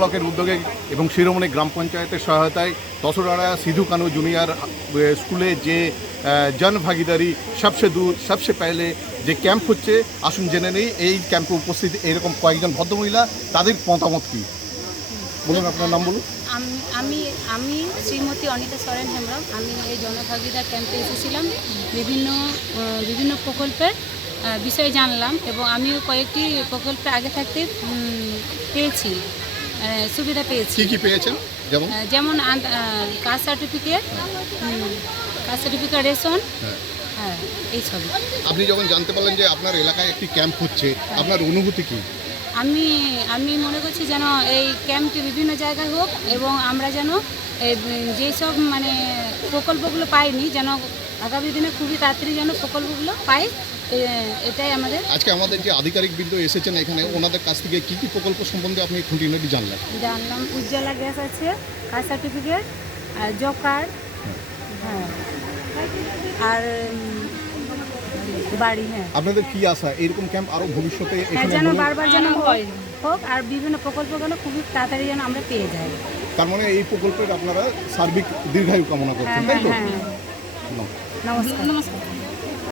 ব্লকের উদ্যোগে এবং শিরোমণি গ্রাম পঞ্চায়েতের সহায়তায় তসরাড়া সিধু কানু জুনিয়র স্কুলে যে জন ভাগিদারি সবসে দূর সবসে পেলে যে ক্যাম্প হচ্ছে, আসুন জেনে নেই এই ক্যাম্পে উপস্থিত এরকম কয়েকজন ভদ্রমহিলা, তাদের মতামত কী। বলুন, আপনার নাম বলুন। আমি শ্রীমতী অনিতা সরেন হেমব্রম। আমি এই জনভাগিদার ক্যাম্পে এসেছিলাম, বিভিন্ন প্রকল্পের বিষয়ে জানলাম এবং আমিও কয়েকটি প্রকল্পে আগে থাকতে পেয়েছি, সুবিধা পেয়েছি। কী পেয়েছেন? যেমন কাস্ট সার্টিফিকেট, রেশন, হ্যাঁ, এইসব। আপনি যখন জানতে পারলেন যে আপনার এলাকায় একটি ক্যাম্প হচ্ছে, আপনার অনুভূতি কী? আমি মনে করছি যেন এই ক্যাম্পটি বিভিন্ন জায়গায় হোক এবং আমরা যেন যেসব প্রকল্পগুলো পাইনি, যেন আগামী দিনে খুবই তাড়াতাড়ি যেন প্রকল্পগুলো পাই, এটাই আমাদের। আজকে আমাদের যে আধিকারিক বৃন্দ এসেছেন এখানে, ওনাদের কাছ থেকে কী প্রকল্প সম্বন্ধে আপনি খুঁটিনাটি জানলাম? উজ্জ্বলা গ্যাস আছে, কাস্ট সার্টিফিকেট, জব কার্ড, হ্যাঁ, আর বাড়ি। হ্যাঁ, আপনাদের কি আশা এরকম ক্যাম্প আরও ভবিষ্যতে যেন বারবার যেন হোক আর বিভিন্ন প্রকল্পগুলো খুবই তাড়াতাড়ি যেন আমরা পেয়ে যাই। তার মানে এই প্রকল্পের আপনারা সার্বিক দীর্ঘায়ু কামনা করছেন, তাই তো? নমস্কার।